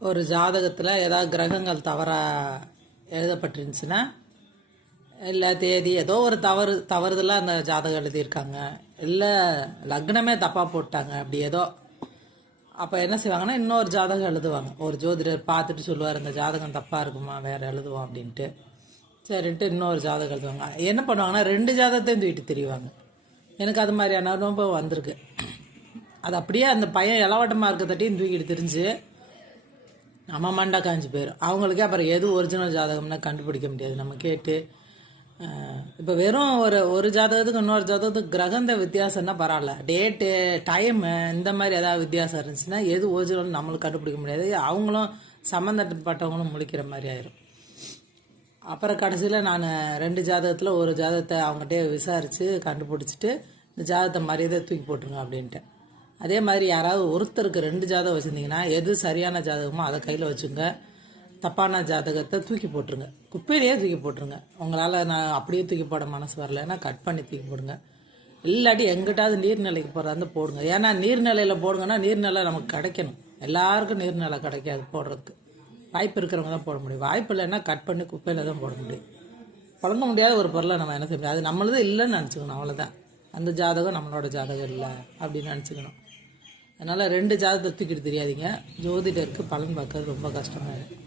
ஒரு ஜாதகத்தில் ஏதாவது கிரகங்கள் தவறாக எழுதப்பட்டிருந்துச்சுன்னா, இல்லை தேதி ஏதோ ஒரு தவறுதலாக அந்த ஜாதகம் எழுதியிருக்காங்க, இல்லை லக்னமே தப்பாக போட்டாங்க, அப்படி ஏதோ. அப்போ என்ன செய்வாங்கன்னா, இன்னொரு ஜாதகம் எழுதுவாங்க. ஒரு ஜோதிடர் பார்த்துட்டு சொல்லுவார், இந்த ஜாதகம் தப்பாக இருக்குமா, வேறு எழுதுவோம் அப்படின்ட்டு. சரின்ட்டு இன்னொரு ஜாதகம் எழுதுவாங்க. என்ன பண்ணுவாங்கன்னா, 2 ஜாதகத்தையும் தூக்கிட்டு தெரிவாங்க. எனக்கு அது மாதிரியான அனுபவம் வந்திருக்கு. அது அப்படியே அந்த பையன் இளவட்டமாக இருக்கிறதையும் தூக்கிட்டு தெரிஞ்சு நம்ம மண்டை காஞ்சி போயிடும். அவங்களுக்கே அப்புறம் எது ஒரிஜினல் ஜாதகம்னா கண்டுபிடிக்க முடியாது. நம்ம கேட்டு இப்போ வெறும் ஒரு ஜாதகத்துக்கு இன்னொரு ஜாதகத்துக்கு கிரகந்த வித்தியாசம்னா பரவாயில்ல, டேட்டு டைமு இந்த மாதிரி ஏதாவது வித்தியாசம் இருந்துச்சுன்னா எது ஒரிஜினல் நம்மளுக்கு கண்டுபிடிக்க முடியாது. அவங்களும் சம்மந்தப்பட்டவங்களும் முழிக்கிற மாதிரி ஆயிரும். அப்புறம் கடைசியில் நான் 2 ஜாதகத்தில் ஒரு ஜாதகத்தை அவங்ககிட்ட விசாரித்து கண்டுபிடிச்சிட்டு, இந்த ஜாதகத்தை மரியாதை தூக்கி போட்டுருங்க அப்படின்ட்டு. அதே மாதிரி யாராவது ஒருத்தருக்கு 2 ஜாதகம் வச்சுருந்தீங்கன்னா, எது சரியான ஜாதகமோ அதை கையில் வச்சுங்க. தப்பான ஜாதகத்தை தூக்கி போட்டுருங்க, குப்பையிலேயே தூக்கி போட்டுருங்க. உங்களால் நான் அப்படியே தூக்கி போட மனசு வரலைன்னா கட் பண்ணி தூக்கி போடுங்க. இல்லாட்டி எங்கிட்டாவது நீர்நிலைக்கு போகிறதா போடுங்க. ஏன்னா நீர்நிலையில் போடுங்கன்னா நீர்நிலை நமக்கு கிடைக்கணும். எல்லாருக்கும் நீர்நிலை கிடைக்காது போடுறதுக்கு. வாய்ப்பு இருக்கிறவங்க தான் போட முடியும். வாய்ப்பு இல்லைன்னா கட் பண்ணி குப்பையில் தான் போட முடியும். பழங்க முடியாத ஒரு பொருளை நம்ம என்ன செய்ய முடியாது. அது நம்மளது இல்லைன்னு நினச்சிக்கணும், அவ்வளோதான். அந்த ஜாதகம் நம்மளோட ஜாதகம் இல்லை அப்படின்னு நினச்சிக்கணும். அதனால் 2 ஜாதகத்தை தூக்கிட்டு தெரியாதீங்க. ஜோதிடருக்கு பலன் பார்க்கறது ரொம்ப கஷ்டமாயிடும்.